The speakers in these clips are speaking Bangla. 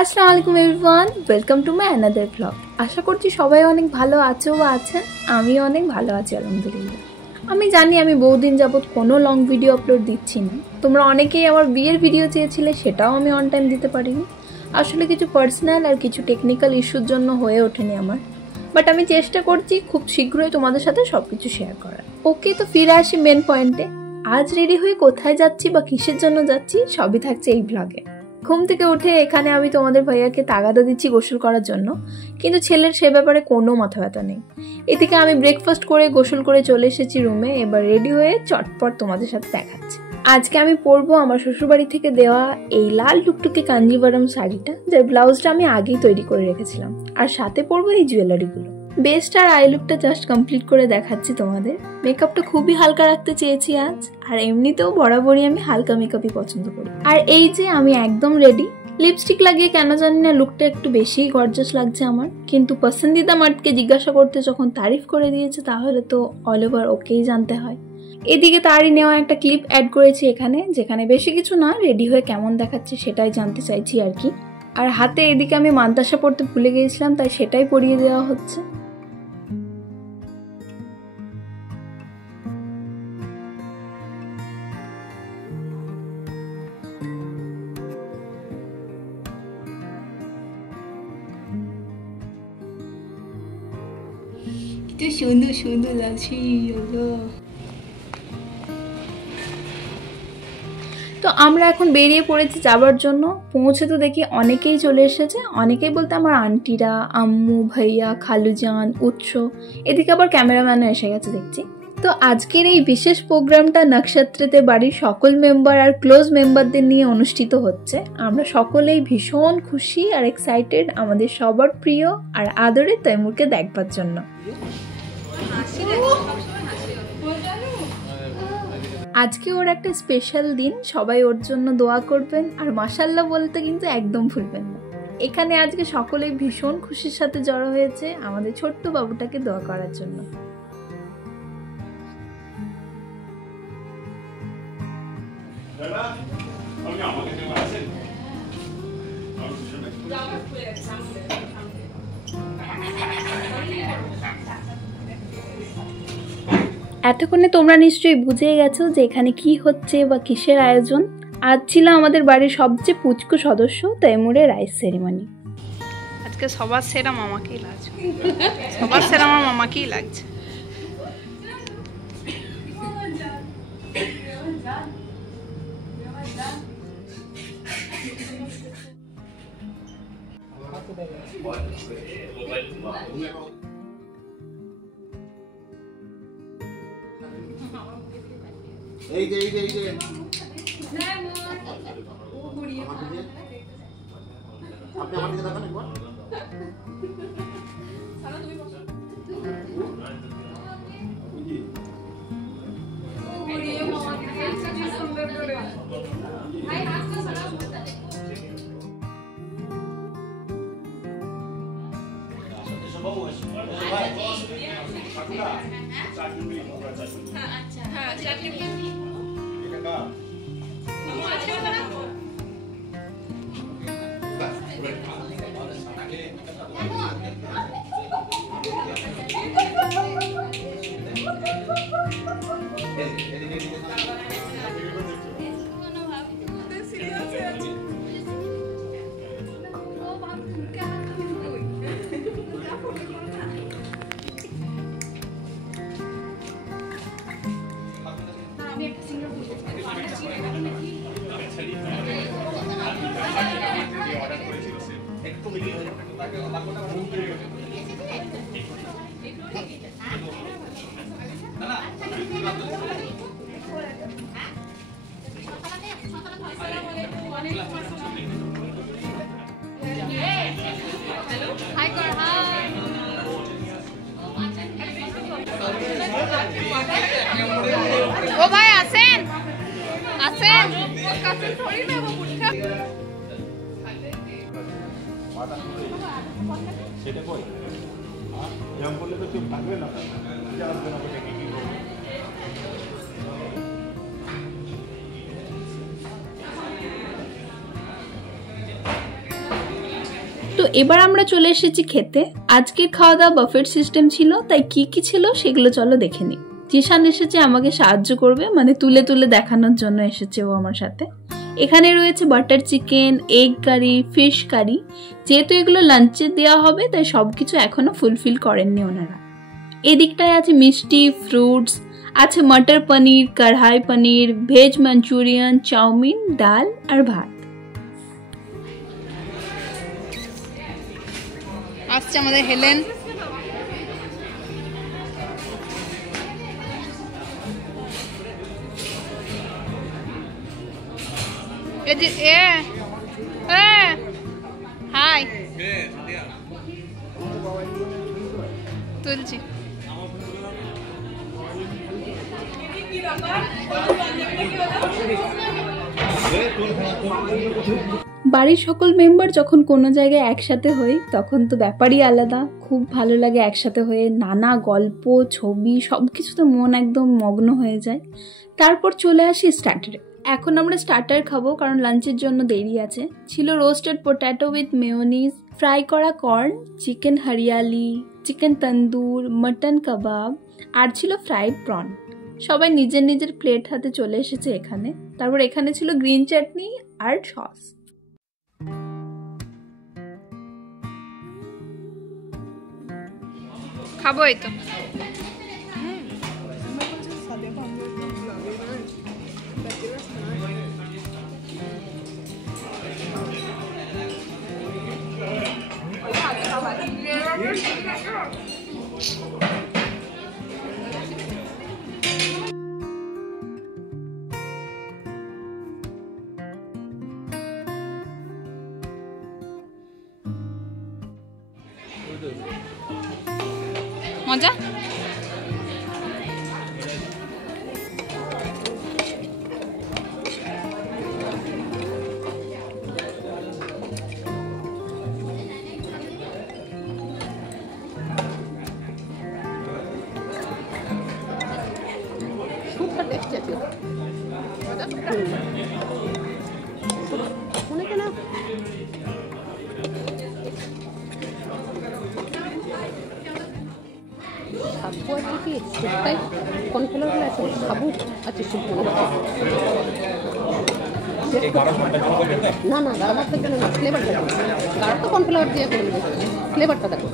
আসসালামু আলাইকুম everyone, welcome to my another blog. আশা করছি সবাই অনেক ভালো আছো বা আছেন। আমি অনেক ভালো আছি আলহামদুলিল্লাহ। আমি জানি আমি বহুদিন যাবত কোনো লং ভিডিও আপলোড দিচ্ছি না। তোমরা অনেকেই আমার বিয়ের ভিডিও চেয়েছিলে, সেটাও আমি অন টাইম দিতে পারিনি। আসলে কিছু পার্সোনাল আর কিছু টেকনিক্যাল ইস্যুর জন্য হয়ে ওঠেনি আমার, বাট আমি চেষ্টা করছি খুব শীঘ্রই তোমাদের সাথে সব কিছু শেয়ার করার। ওকে, তো ফিরে আসি মেন পয়েন্টে। আজ রেডি হয়ে কোথায় যাচ্ছি বা কিসের জন্য যাচ্ছি সবই থাকছে এই ব্লগে। ঘুম থেকে উঠে এখানে আমি তোমাদের ভাইয়াকে তাগাদা দিচ্ছি গোসল করার জন্য, কিন্তু ছেলের সে ব্যাপারে কোনো মাথা ব্যথা নেই। এদিকে আমি ব্রেকফাস্ট করে গোসল করে চলে এসেছি রুমে। এবার রেডি হয়ে চটপট তোমাদের সাথে দেখাচ্ছি। আজকে আমি পরবো আমার শ্বশুরবাড়ি থেকে দেওয়া এই লাল টুকটুকে কাঞ্জিভারম শাড়িটা, যার ব্লাউজটা আমি আগেই তৈরি করে রেখেছিলাম, আর সাথে পরবো এই জুয়েলারিগুলো। বেস্ট আর আই লুকটা জাস্ট কমপ্লিট করে দেখাচ্ছি তোমাদের। মেকআপটা খুবই হালকা রাখতে চেয়েছি আজ, আর এমনিতেও বরাবরই আমি হালকা মেকআপই পছন্দ করি। আর এই যে আমি একদম রেডি। লিপস্টিক লাগিয়ে কেন জানি না লুকটা একটু বেশিই গর্জাস লাগছে আমার, কিন্তু পসন্দিদা মার্টকে জিজ্ঞাসা করতে যখন তারিফ করে দিয়েছে তাহলে তো অল ওভার ওকেই জানতে হয়। এদিকে তারই নেওয়া একটা ক্লিপ অ্যাড করেছি এখানে, যেখানে বেশি কিছু না, রেডি হয়ে কেমন দেখাচ্ছে সেটাই জানতে চাইছি আর কি। আর হাতে এদিকে আমি মান্তাসা পড়তে ভুলে গিয়েছিলাম, তাই সেটাই পরিয়ে দেওয়া হচ্ছে। সুন্দর সুন্দর লাগছে। তো আমরা এখন বেরিয়ে পড়েছি যাবার জন্য। পৌঁছে তো দেখি অনেকেই চলে এসেছে। অনেকেই বলতে আমার আন্টিরা, আম্মু, ভাইয়া, খালুজান, উৎস, এদিকে আবার ক্যামেরাম্যানও এসে গেছে দেখছি। তো আজকের এই বিশেষ প্রোগ্রামটা নক্ষত্রেতে বাড়ির সকল মেম্বার আর ক্লোজ মেম্বারদের নিয়ে অনুষ্ঠিত হচ্ছে। আমরা সকলেই ভীষণ খুশি আর এক্সাইটেড আমাদের সবার প্রিয় আর আদরের তৈমুরকে দেখবার জন্য। আজকে ওর একটা স্পেশাল দিন, সবাই ওর জন্য দোয়া করবেন আর মাশাআল্লাহ বলতে কিন্তু একদম ভুলবেন না। এখানে আজকে সকলেই ভীষণ খুশির সাথে জড়ো হয়েছে আমাদের ছোট্ট বাবুটাকে দোয়া করার জন্য। এতক্ষণে তোমরা নিশ্চয়ই বুঝে গেছো যে এখানে কি হচ্ছে বা কিসের আয়োজন। আজ ছিল আমাদের বাড়ির সবচেয়ে পুচকু সদস্য তৈমুরের রাইস সেরিমনি। আজকে সবার সেরা মামাকেই লাগছে, সবার সেরা আমার মামাকেই লাগছে। এই যে আপনি আমার দিকে তাকান একবার। ও ভাই আসেন আসেন। সেটা কই এরকম করলে তো কেউ থাকবে না, আসবে না, কি করবো। এবার আমরা চলে এসেছি খেতে। আজকের খাওয়া দাওয়া বাফেট সিস্টেম ছিল, তাই কি কি ছিল সেগুলো চলো দেখে নিই। জিশান এসেছে আমাকে সাহায্য করবে, মানে তুলে তুলে দেখানোর জন্য এসেছে ও আমার সাথে। এখানে রয়েছে butter chicken, egg curry, fish curry. যেহেতু এগুলো লাঞ্চে দেওয়া হবে তাই সবকিছু এখনো ফুলফিল করেননি ওনারা। এদিকটায় আছে মিষ্টি, ফ্রুটস, আছে মটর পনির, কড়াই পনির, ভেজ মাঞ্চুরিয়ান, চাউমিন, ডাল আর ভাত। আসছে আমাদের হেলেন। হাই তুলছি। বাড়ির সকল মেম্বার যখন কোনো জায়গায় একসাথে হই তখন তো ব্যাপারই আলাদা। খুব ভালো লাগে একসাথে হয়ে, নানা গল্প, ছবি, সব কিছুতে মন একদম মগ্ন হয়ে যায়। তারপর চলে আসি স্টার্টারে। এখন আমরা স্টার্টার খাবো কারণ লাঞ্চের জন্য দেরি আছে। ছিল roasted potato with mayonnaise, fry করা কর্ন, চিকেন হরিয়ালি, চিকেন তন্দুর, মটন কাবাব আর ছিল ফ্রাইড প্রন। সবাই নিজের নিজের প্লেট হাতে চলে এসেছে এখানে। তারপর এখানে ছিল গ্রিন চাটনি আর সস। খাবো এই তো। মজা? সুপটা টেস্টি আছে। মনে কেন সাবু আছে কি সুপটাই কর্নফ্লাওয়ার আছে, সাবু আছে সুপ মনে না না গাঢ়াটার জন্য না, ফ্লেভারটা গাঢ় তো কর্নফ্লাওয়ার দিয়ে করে নেবে, ফ্লেভারটা দেখো।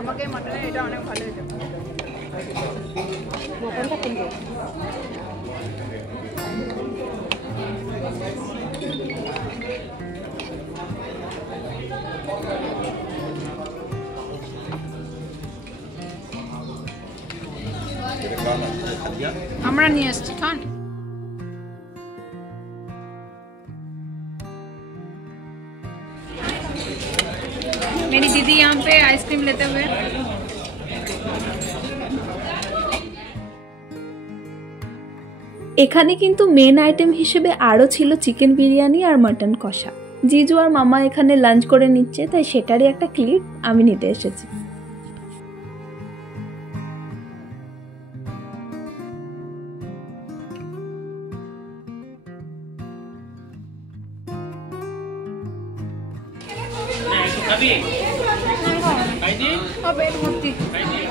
আমাকে মাটনের এটা অনেক ভালো হয়েছে। মটনটা কিনবো। আমরা নিয়ে আসছি, খান। मेरी दीदी यहाँ पे आइसक्रीम लेते हुए। এখানে কিন্তু মেন আইটেম হিসেবে আরও ছিল চিকেন বিরিয়ানি আর মাটন কষা। জিজু আর মামা এখানে লাঞ্চ করে নিচ্ছে, তাই সেটারই একটা ক্লিপ আমি নিতে এসেছি।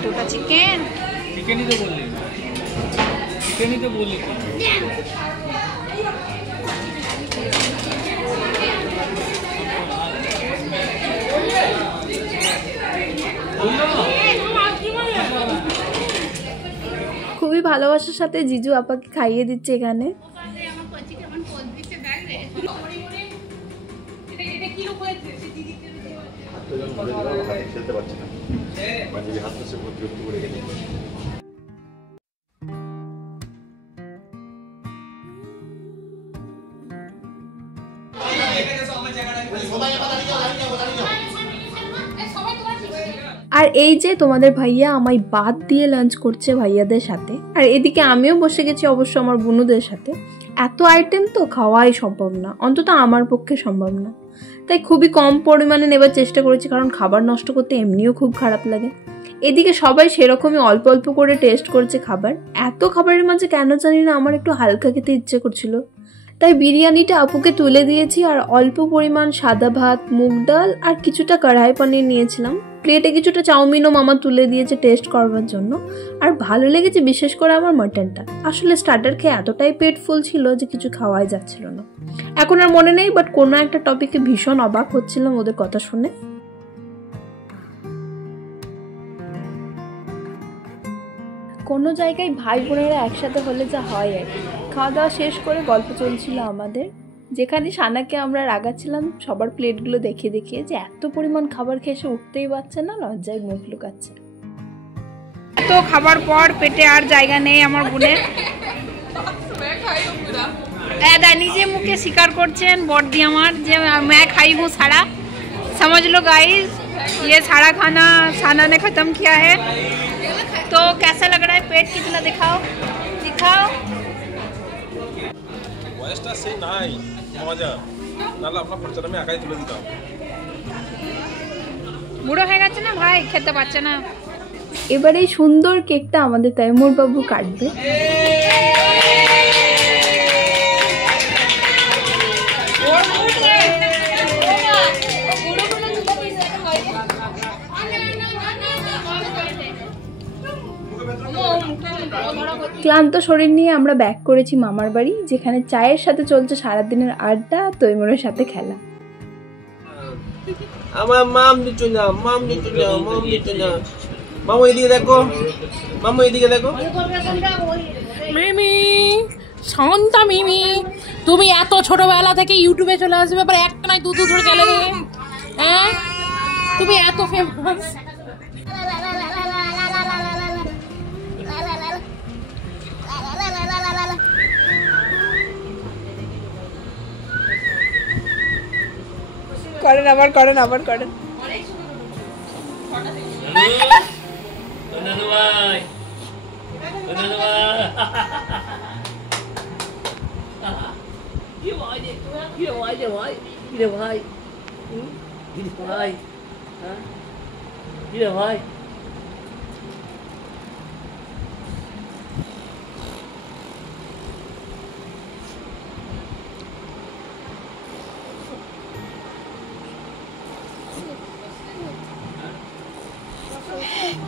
দুটা চিকেন। চিকেনই তো বললি, চিকেনই তো বললি। খুবই ভালোবাসার সাথে জিজু আপাকে খাইয়ে দিচ্ছে এখানে। খেলতে পারছি না, হাতটা সে বিরক্ত করে গেছে। আর এই যে তোমাদের ভাইয়া আমায় বাদ দিয়ে লাঞ্চ করছে ভাইয়াদের সাথে, আর এদিকে আমিও বসে গেছি অবশ্য আমার বুনুদের সাথে। এত আইটেম তো খাওয়াই সম্ভব না, অন্তত আমার পক্ষে সম্ভব না। তাই খুবই কম পরিমাণে নেবার চেষ্টা করেছি, কারণ খাবার নষ্ট করতে এমনিও খুব খারাপ লাগে। এদিকে সবাই সেরকমই অল্প অল্প করে টেস্ট করেছে খাবার। এত খাবারের মাঝে কেন জানি না আমার একটু হালকা খেতে ইচ্ছে করছিল, তাই বিরিয়ানিটা আপুকে তুলে দিয়েছি আর অল্প পরিমাণ সাদা ভাত, মুগ ডাল আর কিছুটা কড়াই পনির নিয়েছিলাম। প্লেটে কিছুটা চাউমিনও মামা তুলে দিয়েছে টেস্ট করবার জন্য। আর ভালো লেগেছে বিশেষ করে আমার মাটনটা। আসলে স্টার্টার খেয়ে এতটাই পেট ফুল ছিল যে কিছু খাওয়াই যাচ্ছিল না। এখন আর মনে নেই, বাট কোনো একটা টপিকে ভীষণ অবাক হচ্ছিলাম ওদের কথা শুনে। কোনো জায়গায় ভাই বোনেরা একসাথে হলে যা হয় আর কি। খাওয়া দাওয়া শেষ করে গল্প চলছিল আমাদের, যেখানে সানাকে আমরা রাগাচ্ছিলাম সবার প্লেটগুলো দেখিয়ে দেখিয়ে যে এত পরিমাণ খাবার খেয়ে সে উঠতেই পারছে না, লজ্জায় মুখ লুকাচ্ছে। এত খাবার পর পেটে আর জায়গা নেই আমার বোনের। নিজে মুখে স্বীকার করছেন বড়দি আমার যে मैं खाई हूँ सारा। समझ लो गाइस, ये सारा खाना साना ने खत्म किया है। तो कैसा लग रहा है? पेट कितना दिखाओ दिखाओ। বয়সটা সেই নাই মজা, নাহলে আপনার খরচাটা আমি একাই তুলে দিতাম। বুড়ো হয়ে গেছে না ভাই, খেতে পারছে না। এবার এই সুন্দর কেকটা আমাদের তৈমুর বাবু কাটবে। ক্লান্ত শরীর নিয়ে আমরা ব্যাক করেছি মামার বাড়ি, যেখানে চায়ের সাথে চলছে সারাদিনের আড্ডা, তৈমুরের সাথে খেলা। আমার মাম দিচ্ছ না, মাম দিচ্ছ না, মাম দিচ্ছ না। মামু এদিকে দেখো, মামু এদিকে দেখো। মিমি, শান্তা মিমি, তুমি এত ছোটবেলা থেকে ইউটিউবে চলে আসবে, এবার একটা নাই দুটো ধরে চলে দেবে। হ্যাঁ, তুমি এত ফেমাস। করেন আবার করেন আবার করেন। ভাই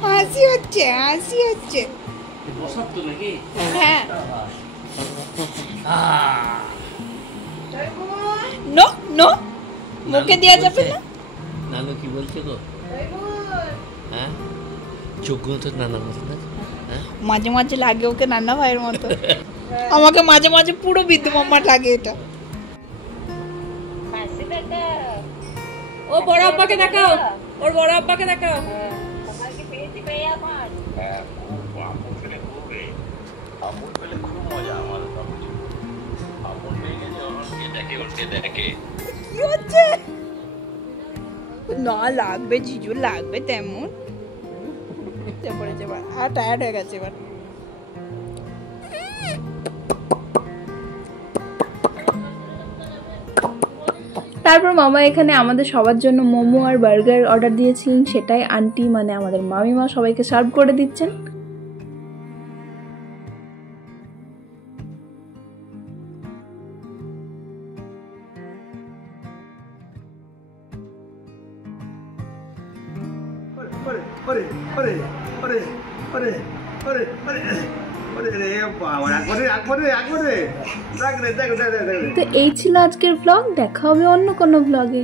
হাসি হচ্ছে, হাসি হচ্ছে। হ্যাঁ, নো নো, মুখে দেওয়া যাবে না। নানু কি বলছে গো? হ্যাঁ, যোগ্য তো নানা মতো না। মাঝে মাঝে লাগে ওকে নান্না ভাইয়ের মতো, আমাকে মাঝে মাঝে পুরো বিদ্যু মাম্মা লাগে। এটা ও বড় আব্বাকে দেখাও, ওর বড় আব্বাকে দেখাও। কি হচ্ছে? না লাগবে জিজু, লাগবে তেমন। আর টায়ার্ড হয়ে গেছে এবার। তারপর মামা এখানে আমাদের সবার জন্য মোমো আর বার্গার অর্ডার দিয়েছিলেন, সেটাই আন্টি মানে আমাদের মামিমা সবাইকে সার্ভ করে দিচ্ছেন। তো এই ছিল আজকের ব্লগ। দেখা হবে অন্য কোনো ব্লগে।